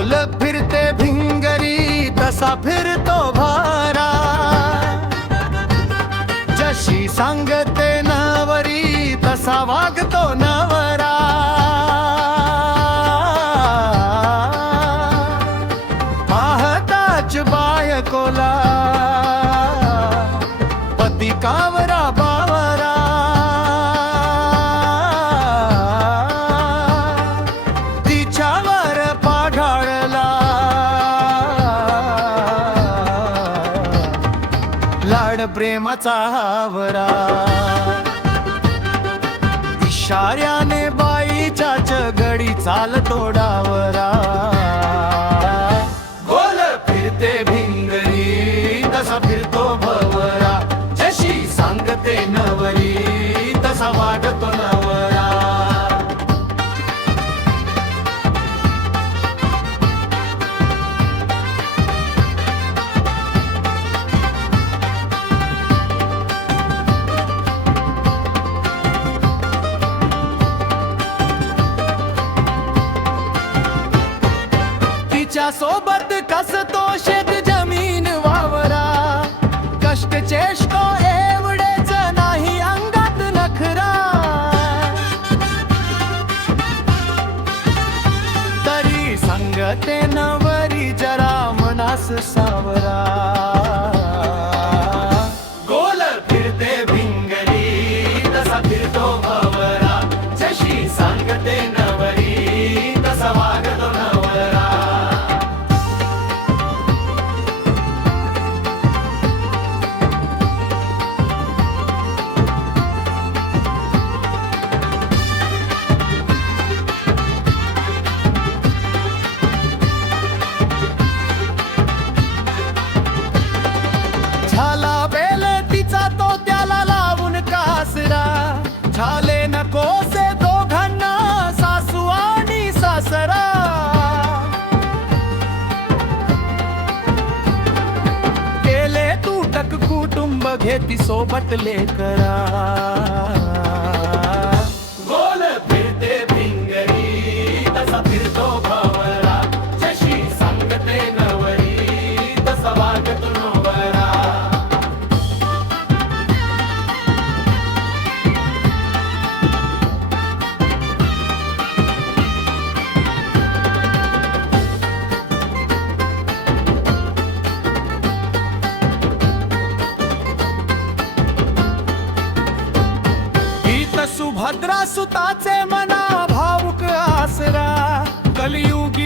ढोल फिरते भिंगरी तसा फिरतो भारा. जशी सांगते नवरी तसा वागतो नवरा. पाहताच बायकोला पती कावरा बा प्रेमाचा आवरा. इशाऱ्याने बाईच्या चगडी चाल तोडावरा गोल फिरते भिंगरी तसा फिरतो भवरा. जशी सांगते नवरी तिच्या सोबत कसतो शेत जमीन वावरा. कष्ट चेष्ट एवढेच नाही अंगात नखरा. तरी संगते नवरी जरा मनास सावरा. कुटुंब घेती सोबत लेकरा भद्रासुताचे मना भावुक आसरा. कलियुग